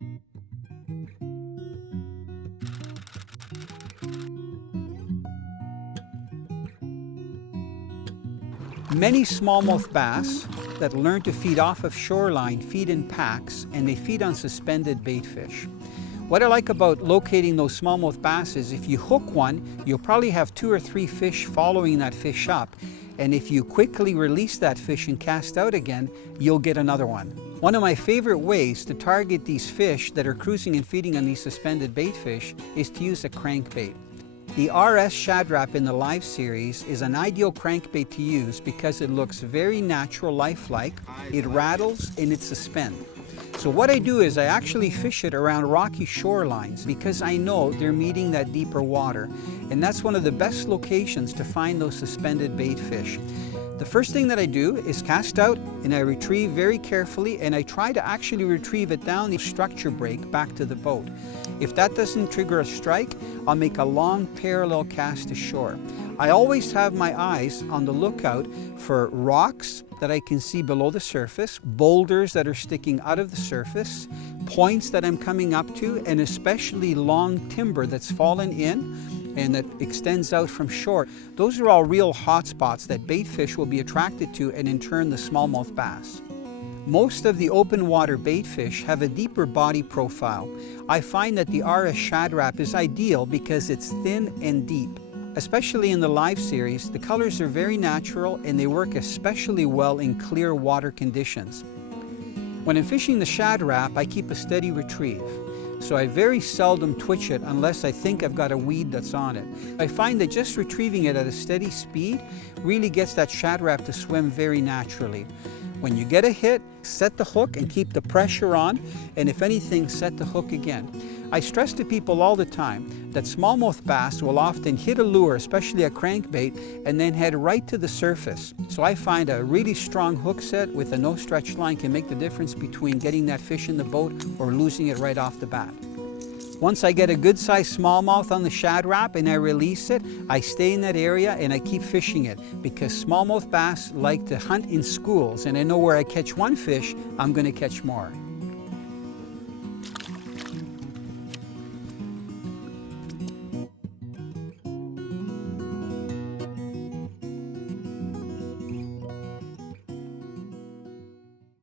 Many smallmouth bass that learn to feed off of shoreline feed in packs, and they feed on suspended bait fish. What I like about locating those smallmouth bass is if you hook one, you'll probably have 2 or 3 fish following that fish up. And if you quickly release that fish and cast out again, you'll get another one. One of my favorite ways to target these fish that are cruising and feeding on these suspended bait fish is to use a crankbait. The RS Shad Rap in the Live series is an ideal crankbait to use because it looks very natural, lifelike, it rattles, and it suspends. So what I do is I actually fish it around rocky shorelines because I know they're meeting that deeper water. And that's one of the best locations to find those suspended bait fish. The first thing that I do is cast out and I retrieve very carefully, and I try to actually retrieve it down the structure break back to the boat. If that doesn't trigger a strike, I'll make a long parallel cast to shore. I always have my eyes on the lookout for rocks that I can see below the surface, boulders that are sticking out of the surface, points that I'm coming up to, and especially long timber that's fallen in and that extends out from shore. Those are all real hot spots that bait fish will be attracted to, and in turn the smallmouth bass. Most of the open water bait fish have a deeper body profile. I find that the RS Shad Rap is ideal because it's thin and deep. Especially in the Live series, the colors are very natural and they work especially well in clear water conditions. When I'm fishing the Shad Rap, I keep a steady retrieve. So I very seldom twitch it unless I think I've got a weed that's on it. I find that just retrieving it at a steady speed really gets that Shad Rap to swim very naturally. When you get a hit, set the hook and keep the pressure on, and if anything, set the hook again. I stress to people all the time that smallmouth bass will often hit a lure, especially a crankbait, and then head right to the surface. So I find a really strong hook set with a no-stretch line can make the difference between getting that fish in the boat or losing it right off the bat. Once I get a good-sized smallmouth on the Shad Rap and I release it, I stay in that area and I keep fishing it because smallmouth bass like to hunt in schools, and I know where I catch one fish, I'm going to catch more.